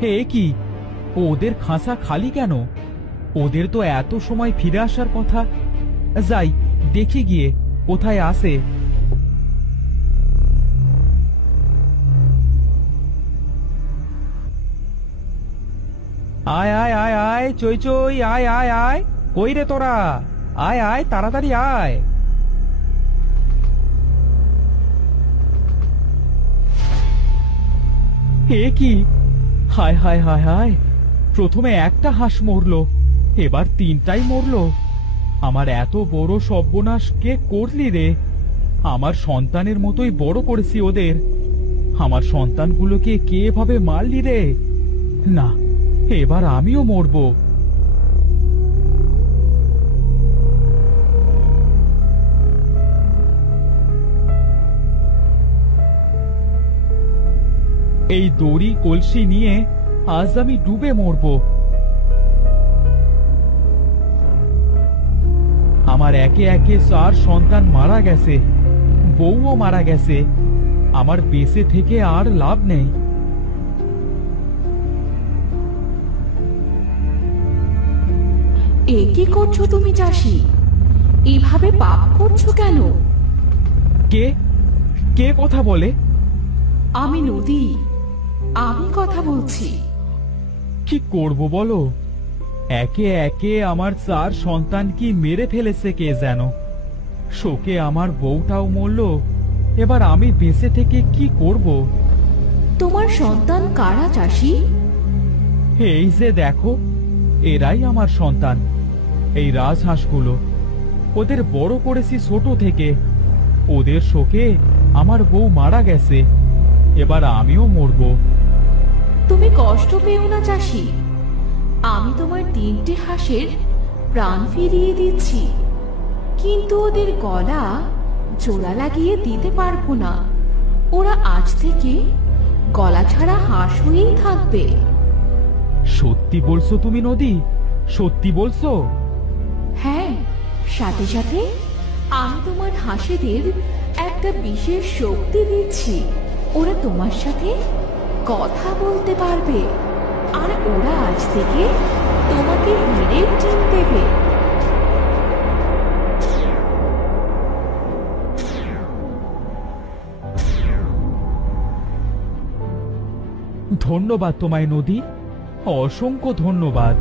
হে কি, ওদের খাঁচা খালি কেন? ওদের তো এত সময় ফিরে আসার কথা। যাই দেখি গিয়ে কোথায় আসে। আয় আয় আয় আয়, চই চই, আয় আয় আয়। কই রে তোরা? আয় আয়, তাড়াতাড়ি আয়। এ কি, হায় হায় হায় হায়, প্রথমে একটা হাঁস মরলো, এবার তিনটাই মরলো। আমার এত বড় সর্বনাশ কে করলি রে? আমার সন্তানের মতোই বড় করেছি ওদের, আমার সন্তানগুলোকে কে এভাবে মারলি রে? না, এবার আমিও মরবো। এই দড়ি কলসি নিয়ে আজ আমি ডুবে মরবো। আমার একে একে 4 সন্তান মারা গেছে, বউও মারা গেছে। আমার বেঁচে থেকে আর লাভ নেই। এ কি করছো তুমি চাষি? এভাবে পাপ করছো কেন? কে কে কথা বলে? আমি নদী, আমি কথা বলছি। কি করব বলো? একে একে আমার 4 সন্তান কি মেরে ফেলেছে কে যেন। শোকে আমার বউটাও মরল, এবার আমি বেঁচে থেকে কি করব? তোমার সন্তান কারা চাষি? এই যে দেখো, এরাই আমার সন্তান, এই রাজহাঁসগুলো। ওদের বড় করেছি ছোট থেকে। ওদের শোকে আমার বউ মারা গেছে, এবার আমিও মরব। তুমি কষ্ট পেও না চাষি, আমি তোমার 3টে হাঁসের প্রাণ ফিরিয়ে দিচ্ছি, কিন্তু ওদের গলা জোড়া লাগিয়ে দিতে পারবো না। ওরা আজ থেকে গলা ছাড়া হাঁস হয়েই থাকবে। সত্যি বলছো তুমি নদী? সত্যি বলছো? হ্যাঁ, সাথে সাথে আমি তোমার হাঁসেদের একটা বিশেষ শক্তি দিচ্ছি। ওরা তোমার সাথে কথা বলতে পারবে, আর ওরা আজ থেকে তোমাকে হিড়ের ডিম দেবে। ধন্যবাদ তোমায় নদী, অসংখ্য ধন্যবাদ।